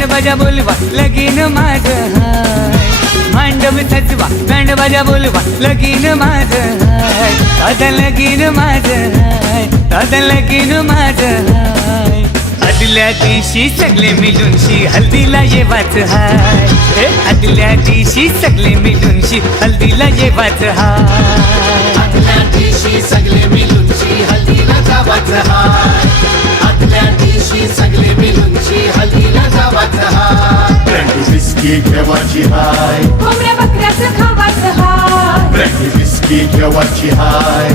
band बाजा बोलवा लगीन माझं हाय मांडव सजवा बँड बाजा बोलवा लगीन माझं हाय दादा लगीन माझं हाय दादा लगीन माझं हाय आदल्या दिवशी सगळे मिळूनशी हल्दीला येवाच हाय हे आदल्या दिवशी सगळे मिळूनशी हल्दीला येवाच हाय आदल्या दिवशी सगळे मिळूनशी हल्दीला जावाचं हाय आदल्या दिवशी सगळे मिळूनशी हल्दीला जावाचं हाय ब्रँडी विस्की घेवाची हाय कोंबड्या बकऱ्याचं खावाचं हाय ब्रँडी विस्की घेवाची हाय